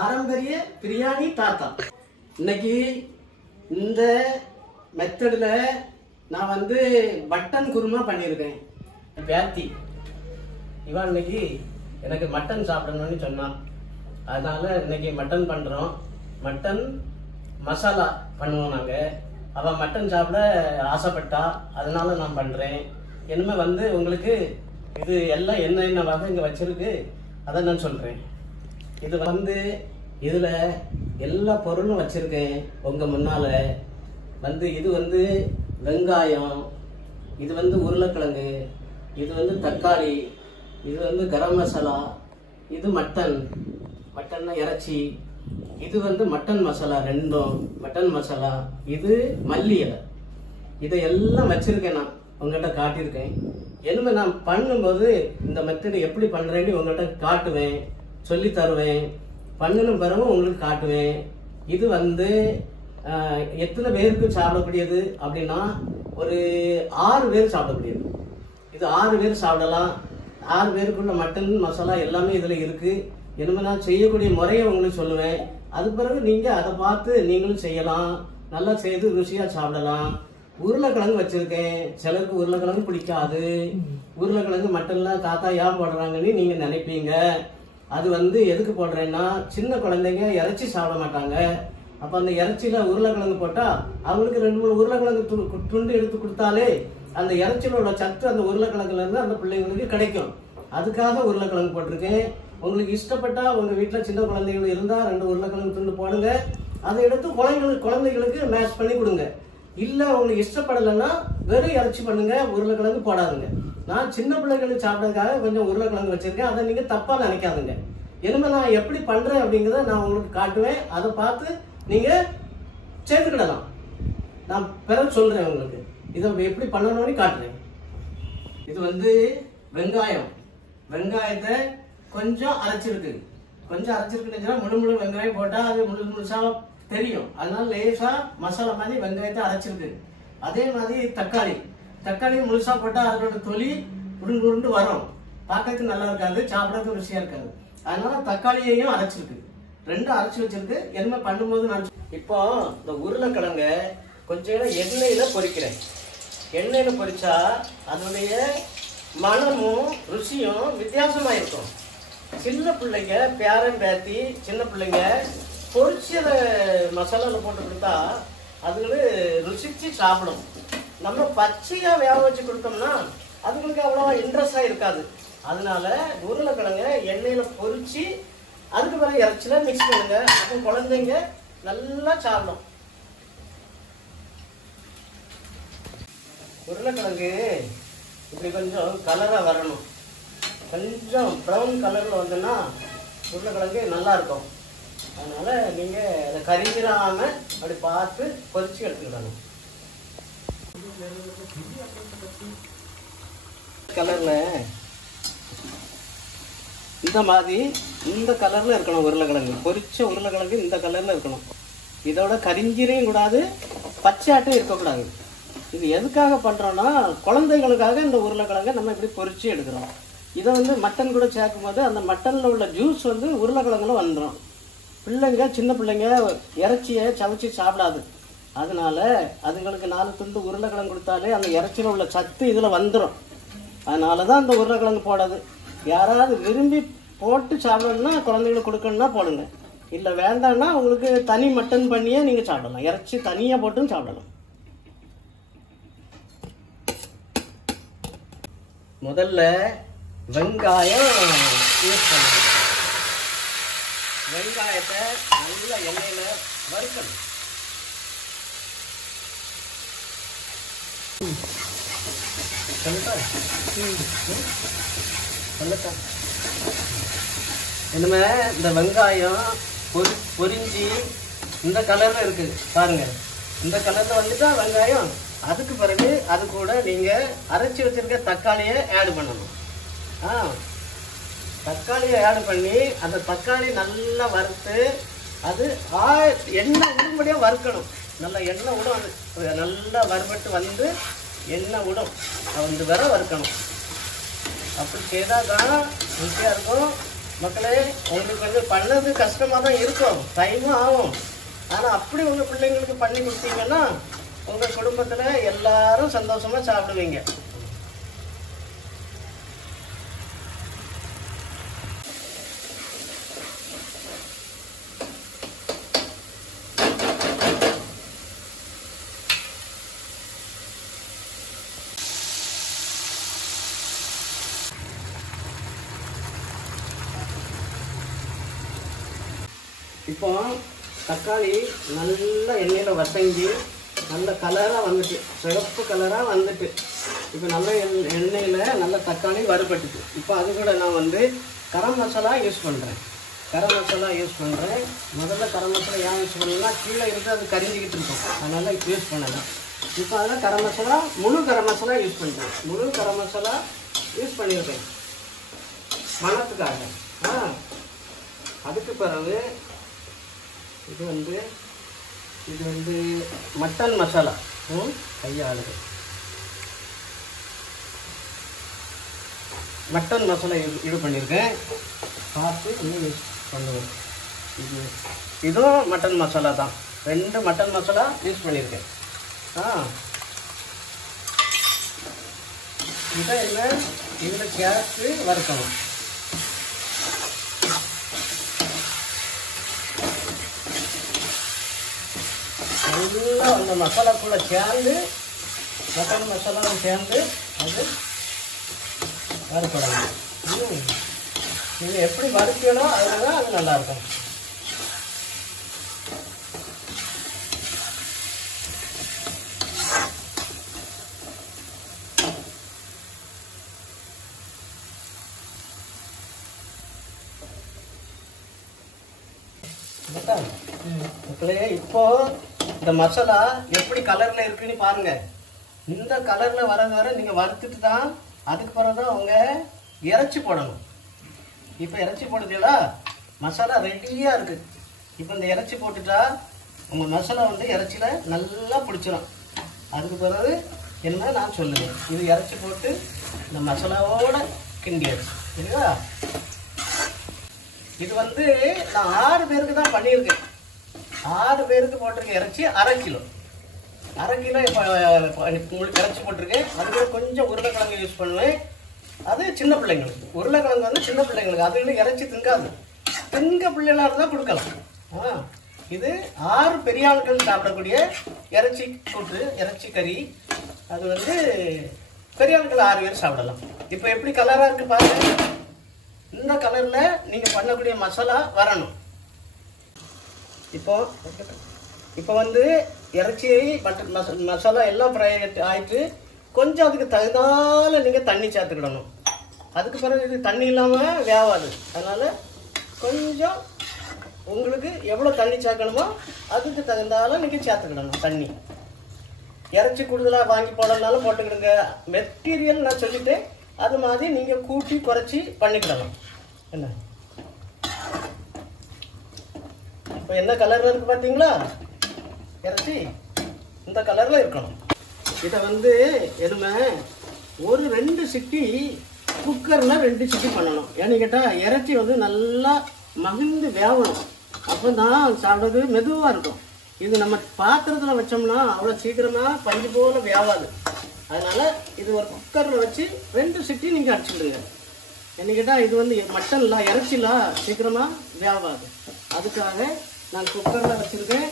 பாரம்பரிய பிரியாணி தாத்தா. இன்னைக்கு இந்த மெத்தட்ல நான் வந்து மட்டன் குருமா பண்ணியிருக்கேன். பேத்தி இவன் இன்னைக்கு எனக்கு மட்டன் சாப்பிடணும்னு சொன்னான். அதனால இன்னைக்கு மட்டன் பண்றோம். மட்டன் மசாலா பண்ணுவோம் நாங்க. அவன் மட்டன் சாப்பிட ஆசைப்பட்டா, அதனால நான் பண்றேன். இனிமே வந்து உங்களுக்கு இது எல்லாம் என்ன வகை இங்க வச்சிருக்கு அதை நான் சொல்றேன். இது வந்து இதுல எல்லா பொருளும் வச்சிருக்கேன் உங்க முன்னால. வந்து இது வந்து வெங்காயம், இது வந்து உருளைக்கிழங்கு, இது வந்து தக்காளி, இது வந்து கரம் மசாலா, இது மட்டன் இறைச்சி, இது வந்து மட்டன் மசாலா ரெண்டும் மட்டன் மசாலா, இது மல்லி இலை. இதை எல்லாம் வச்சிருக்கேன். நான் உங்கள்கிட்ட காட்டியிருக்கேன். இனிமே நான் பண்ணும்போது இந்த மெத்தட் எப்படி பண்றேன்னு உங்கள்கிட்ட காட்டுவேன், சொல்லி தருவேன். பண்ணின பிறகு உங்களுக்கு காட்டுவேன். இது வந்து எத்தனை பேருக்கு சாப்பிடக்கூடியது அப்படின்னா ஒரு 6 பேர் சாப்பிடக்கூடியது. இது 6 பேர் சாப்பிடலாம். 6 பேருக்குள்ள மட்டன் மசாலா எல்லாமே இதுல இருக்கு. இனிமே நான் செய்யக்கூடிய முறையை உங்களுக்கு சொல்லுவேன். அது பிறகு நீங்க அதை பார்த்து நீங்களும் செய்யலாம். நல்லா செய்து ருசியா சாப்பிடலாம். உருளைக்கிழங்கு வச்சிருக்கேன். சிலருக்கு உருளைக்கிழங்கு பிடிக்காது. உருளைக்கிழங்கு மட்டன்லாம் தாத்தா ஏன் போடுறாங்கன்னு நீங்க நினைப்பீங்க. அது வந்து எதுக்கு போடுறேன்னா, சின்ன குழந்தைங்க இறைச்சி சாப்பிட மாட்டாங்க. அப்ப அந்த இறைச்சியில உருளைக்கிழங்கு போட்டா அவங்களுக்கு 2-3 உருளைக்கிழங்கு துண்டு எடுத்து கொடுத்தாலே அந்த இறைச்சியில உள்ள சத்து அந்த உருளைக்கிழங்குல இருந்து அந்த பிள்ளைங்களுக்கு கிடைக்கும். அதுக்காக உருளைக்கிழங்கு போட்டிருக்கேன். உங்களுக்கு இஷ்டப்பட்டா உங்க வீட்டுல சின்ன குழந்தைகள் இருந்தா 2 உருளைக்கிழங்கு துண்டு போடுங்க. அதை எடுத்து குழந்தைகளுக்கு மேஷ் பண்ணி கொடுங்க. இல்ல உங்களுக்கு இஷ்டப்படலைன்னா வெறும் இறைச்சி பண்ணுங்க, உருளைக்கிழங்கு போடாதுங்க. நான் சின்ன பிள்ளைகளுக்கு சாப்பிட்றதுக்காக கொஞ்சம் உருளைக்கிழங்கு வச்சிருக்கேன். அதை நீங்க தப்பா நினைக்காதுங்க. இனிமே நான் எப்படி பண்றேன் அப்படிங்கிறத நான் உங்களுக்கு காட்டுவேன். அதை பார்த்து நீங்க சேர்த்துக்கிடலாம். நான் பிறகு சொல்றேன் உங்களுக்கு இதை எப்படி பண்ணணும்னு காட்டுறேன். இது வந்து வெங்காயத்தை கொஞ்சம் அரைச்சிருக்கு. முழு வெங்காயம் போட்டா அது முழுசா தெரியும். அதனால லேசா மசாலா மாதிரி வெங்காயத்தை அரைச்சிருக்கு. அதே மாதிரி தக்காளி முழுசா போட்டா அதோட தொலி உருண்டு வரும். பார்க்கறதுக்கு நல்லா இருக்காது, சாப்பிடறதுக்கு ருசியா இருக்காது. அதனால தக்காளியையும் அரைச்சிருக்கு. 2 அரைச்சி வச்சிருக்கு. என்ன பண்ணும்போது நான் இப்போ இந்த உருளைக்கிழங்க கொஞ்சம் எண்ணெயில பொரிக்கிறேன். எண்ணெயில பொரிச்சா அதனுடைய மனமும் ருசியும் வித்தியாசமா இருக்கும். சின்ன பிள்ளைங்க, பேரன் பேத்தி சின்ன பிள்ளைங்க பொரிச்சத மசாலால போட்டு கொடுத்தா அதுங்களு ருசிச்சு சாப்பிடும். நம்ம பச்சையா வேக வச்சு கொடுத்தோம்னா அதுங்களுக்கு அவ்வளவா இன்ட்ரெஸ்டா இருக்காது. அதனால உருளைக்கிழங்க எண்ணெயில பொரிச்சு அதுக்கு பிறகு இறைச்சில மிக்ஸ் பண்ணுங்க. அப்போ குழந்தைங்க நல்லா சாப்பிடும். உருளைக்கிழங்கு இப்படி கொஞ்சம் கலரா வரணும். கொஞ்சம் ப்ரௌன் கலர்ல வந்ததுன்னா உருளைக்கிழங்கு நல்லா இருக்கும். அதனால நீங்க அதை கரிஞ்சிடாம அப்படி பார்த்து பொரிச்சு எடுத்துக்கிடணும். கலர்ல இந்த மாதிரி இந்த கலர்ல இருக்கணும். உருளைக்கிழங்கு பொரிச்ச உருளைக்கிழங்கு இந்த கலர்ல இருக்கணும். இதோட கரிஞ்சிரையும் கூடாது, பச்சையாட்டும் இருக்கக்கூடாது. இது எதுக்காக பண்றோம்னா குழந்தைகளுக்காக இந்த உருளைக்கிழங்கை நம்ம இப்படி பொரிச்சு எடுக்கிறோம். இதை வந்து மட்டன் கூட சேர்க்கும் போது அந்த மட்டன்ல உள்ள ஜூஸ் வந்து உருளைக்கிழங்குல வந்துடும். பிள்ளைங்க, சின்ன பிள்ளைங்க இறைச்சியை சமைச்சு சாப்பிடாது. அதனால அதுங்களுக்கு 4 துண்டு உருளைக்கிழங்கு கொடுத்தாலே அந்த இறைச்சியில உள்ள சத்து இதுல வந்துடும். அதனாலதான் அந்த உருளைக்கிழங்கு போடாது. யாராவது விரும்பி போட்டு சாப்பிடணும்னா குழந்தைங்களுக்கு கொடுக்கணும்னா போடுங்க. இல்ல வேண்டாம்னா உங்களுக்கு தனி மட்டன் பண்ணியே நீங்க சாப்பிடலாம். இறைச்சி தனியா போட்டும் சாப்பிடலாம். முதல்ல வெங்காயம் யூஸ் பண்ணணும். வெங்காயத்தை நல்ல எண்ணெயில வறுக்கணும். இனிமே இந்த வெங்காயம் பொரிஞ்சு இந்த கலர்ல இருக்கு பாருங்க. இந்த கலர்ல வந்துட்டா வெங்காயம். அதுக்கு பிறகு அது கூட நீங்க அரைச்சி வச்சிருக்க தக்காளியை ஆட் பண்ணணும். தக்காளியை ஆட் பண்ணி அந்த தக்காளி நல்லா வறுத்து அது எண்ணெய் விடும்படியா வறுக்கணும். நல்லா எண்ணெய் விடும். அது நல்லா வறுபட்டு வந்து எண்ணெய் விடும். அது வர வறுக்கணும். அப்படி செய்தாதான் ருசியா இருக்கும். மக்களே, உங்களுக்கு வந்து பண்ணது கஷ்டமாக தான் இருக்கும், டைமும் ஆகும். ஆனால் அப்படி உங்கள் பிள்ளைங்களுக்கு பண்ணி கொடுத்தீங்கன்னா உங்கள் குடும்பத்தில் எல்லாரும் சந்தோஷமாக சாப்பிடுவீங்க. இப்போ தக்காளி நல்லா எண்ணெயில் வசங்கி நல்ல கலராக வந்துட்டு, சிவப்பு கலராக வந்துட்டு, இப்போ நல்ல எண்ணெயில் நல்ல தக்காளி வறுபட்டுட்டு. இப்போ அது கூட நான் வந்து கரம் மசாலா யூஸ் பண்ணுறேன். முதல்ல கரம் மசாலா ஏன் யூஸ் பண்ணலாம், கீழே இருந்து அது கரிஞ்சிக்கிட்டு இருக்கும், அதனால் இப்போ யூஸ் பண்ணலாம். இப்போ அதில் கரம் மசாலா, முழு கரம் மசாலா யூஸ் பண்ணுறேன். யூஸ் பண்ணியிருக்கேன் மணத்துக்காக. அதுக்கு பிறகு இது வந்து மட்டன் மசாலா, கையாளுது மட்டன் மசாலா இது பண்ணியிருக்கேன். பார்த்து இன்னும் யூஸ் பண்ணுவேன். இதுவும் மட்டன் மசாலா தான், 2 மட்டன் மசாலா யூஸ் பண்ணியிருக்கேன். இதை இதில் சேர்த்து வறுக்கணும். நல்லா அந்த மசாலாக்குள்ளே சேர்ந்து, மட்டன் மசாலாவும் சேர்ந்து அது வறுப்படணும். நீங்கள் எப்படி வறுக்கணும் அதில் தான் அது நல்லாயிருக்கும். இப்போ இந்த மசாலா எப்படி கலர்ல இருக்குன்னு பாருங்க. இந்த கலர்ல வர நீங்க வறுத்துட்டு தான் அதுக்கு பிறகுதான் அவங்க இறைச்சி போடணும். இப்போ இறைச்சி போடுறீங்களா, மசாலா ரெடியா இருக்கு. இப்போ இந்த இறைச்சி போட்டுட்டா உங்க மசாலா வந்து இறைச்சியில நல்லா பிடிச்சிடும். அதுக்கு பிறகு என்ன நான் சொல்லுவேன், இது இறைச்சி போட்டு இந்த மசாலாவோட கிண்டியாச்சு சரிங்களா. இது வந்து நான் 6 பேருக்கு தான் பண்ணியிருக்கேன். 6 பேருக்கு போட்டிருக்கேன் இறைச்சி 1/2 கிலோ. 1/2 கிலோ இப்போ உங்களுக்கு இறைச்சி போட்டிருக்கேன். அதுக்கு கொஞ்சம் உருளைக்கிழங்கு யூஸ் பண்ணுவேன். அது சின்ன பிள்ளைங்களுக்கு. உருளைக்கிழங்கு வந்து சின்ன பிள்ளைங்களுக்கு, அதுகளும் இறைச்சி திங்காது. திங்க பிள்ளைகளாக இருந்தால் கொடுக்கலாம். இது 6 பெரிய ஆட்கள் சாப்பிடக்கூடிய இறைச்சி கூட்டு, இறைச்சி கறி. அது வந்து பெரிய ஆட்கள் 6 பேர் சாப்பிடலாம். இப்போ எப்படி கலராக இருக்கு பாருங்க. இந்த கலரில் நீங்கள் பண்ணக்கூடிய மசாலா வரணும். இப்போ வந்து இறைச்சி மட்டன் மசாலா எல்லாம் ஃப்ரை ஆகிட்டு கொஞ்சம் அதுக்கு தகுந்தால நீங்கள் தண்ணி சேர்த்துக்கிடணும். அதுக்கு பிறகு இது தண்ணி இல்லாமல் வேவாது. அதனால் கொஞ்சம் உங்களுக்கு எவ்வளோ தண்ணி சேர்க்கணுமோ அதுக்கு தகுந்தால நீங்கள் சேர்த்துக்கிடணும் தண்ணி. இறைச்சி கூடுதலாக வாங்கி போடனாலும் போட்டுக்கிடுங்க. மெட்டீரியல் நான் சொல்லிவிட்டேன், அது மாதிரி நீங்கள் கூட்டி குறைச்சி பண்ணிக்கிடலாம். என்ன இப்போ என்ன கலரில் இருக்குது பார்த்தீங்களா, இறைச்சி இந்த கலரில் இருக்கணும். இதை வந்து எதுவுமே ஒரு 2 சிட்டி குக்கரில் 2 சிட்டி பண்ணணும். ஏன்னு கேட்டால் இறைச்சி வந்து நல்லா மகிழ்ந்து வேகணும். அப்போ தான் சாப்பிட்றது மெதுவாக இருக்கும். இது நம்ம பாத்திரத்தில் வச்சோம்னா அவ்வளோ சீக்கிரமாக பஞ்சு போல் வேகாது. அதனால் இது ஒரு குக்கரில் வச்சு 2 சிட்டி நீங்கள் அடிச்சுக்கிடுங்க. என்ன கேட்டால் இது வந்து மட்டன்லாம் இறைச்சிலாம் சீக்கிரமாக வேகாது. அதுக்காக நான் குக்கரில் வச்சுருக்கேன்.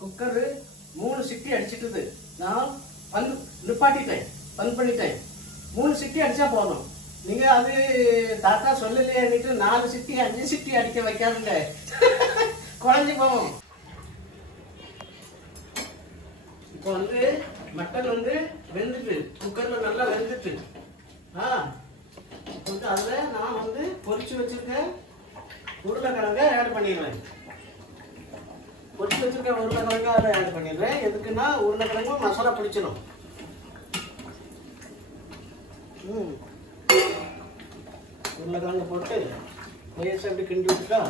குக்கரு 3 சிட்டி அடிச்சிட்டுது. நான் நிப்பாட்டிட்டேன், பன் பண்ணிட்டேன். 3 சிட்டி அடிச்சா போதும். நீங்க அது தாத்தா சொல்லலையேன்னுட்டு 4 சிட்டி 5 சிட்டி அடிக்க வைக்காதுங்க, குழஞ்சி போகும். இப்போ வந்து மட்டன் வந்து வெந்துட்டு, குக்கர்ல நல்லா வெந்துட்டு. அதுல நான் வந்து பொரிச்சு வச்சிருக்கேன் உருளைக்கிழங்க ஆட் பண்ணிடுவேன். பொரிச்சு வச்சிருக்கேன் உருளைக்கிழங்கு அதில் ஆட் பண்ணிடுறேன். எதுக்குன்னா உருளைக்கிழங்கு மசாலா பிடிச்சிடும். உருளைக்கிழங்கு போட்டு லேசாக அப்படி கிண்டி விட்டுட்டா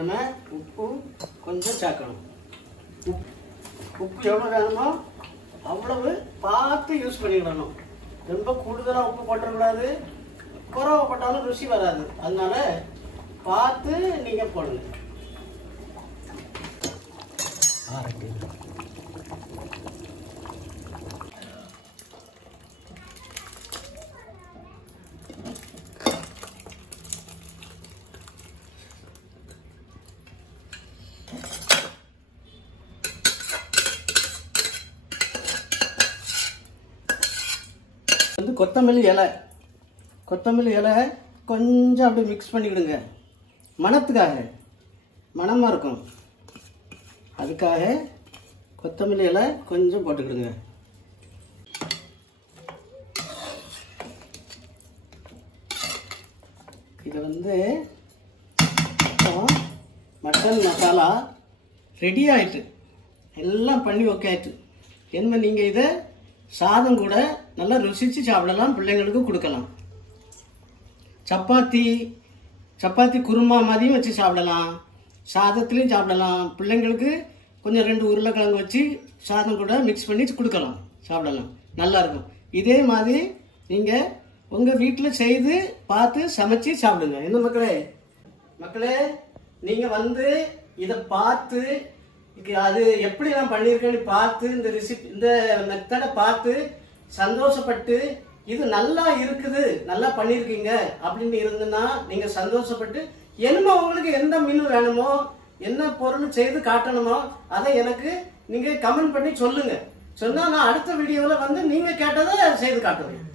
நம்ம உப்பு கொஞ்சம் சேர்க்கணும். உப்பு எவ்வளோ வேணுமோ அவ்வளவு பார்த்து யூஸ் பண்ணிக்கிடணும். ரொம்ப கூடுதலாக உப்பு போட்டக்கூடாது, குறைவா போட்டாலும் ருசி வராது. அதனால பார்த்து நீங்கள் போடுங்க. வந்து கொத்தமல்லி இலை கொஞ்சம் அப்படி மிக்ஸ் பண்ணிக்கிடுங்க. மணத்துக்காக, மணமாக இருக்கும், அதுக்காக கொத்தமல்லி இலை கொஞ்சம் போட்டுக்கிடுங்க. இது வந்து மட்டன் மசாலா ரெடி ஆயிட்டு, எல்லாம் பண்ணி ஓகே ஆயிட்டு. என்ன நீங்கள் இதை சாதம் கூட நல்லா ருசிச்சு சாப்பிடலாம், பிள்ளைங்களுக்கு கொடுக்கலாம். சப்பாத்தி குருமா மாதிரியும் வச்சு சாப்பிடலாம், சாதத்துலேயும் சாப்பிடலாம். பிள்ளைங்களுக்கு கொஞ்சம் 2 உருளைக்கிழங்கு வச்சு சாதம் கூட மிக்ஸ் பண்ணி கொடுக்கலாம், சாப்பிடலாம், நல்லாயிருக்கும். இதே மாதிரி நீங்கள் உங்கள் வீட்டில் செய்து பார்த்து சமைச்சு சாப்பிடுங்க. என்ன மக்களே நீங்கள் வந்து இதை பார்த்து அது எப்படி நான் பண்ணியிருக்கேன்னு பார்த்து இந்த ரெசிபி இந்த மெத்தடை பார்த்து சந்தோஷப்பட்டு இது நல்லா இருக்குது, நல்லா பண்ணியிருக்கீங்க அப்படின்னு இருந்துன்னா நீங்கள் சந்தோஷப்பட்டு என்னமோ உங்களுக்கு எந்த மீன் வேணுமோ என்ன பொருள் செய்து காட்டணுமோ அதை எனக்கு நீங்கள் கமெண்ட் பண்ணி சொல்லுங்க. சொன்னால் நான் அடுத்த வீடியோவில் வந்து நீங்கள் கேட்டதை செய்து காட்டுவேன்.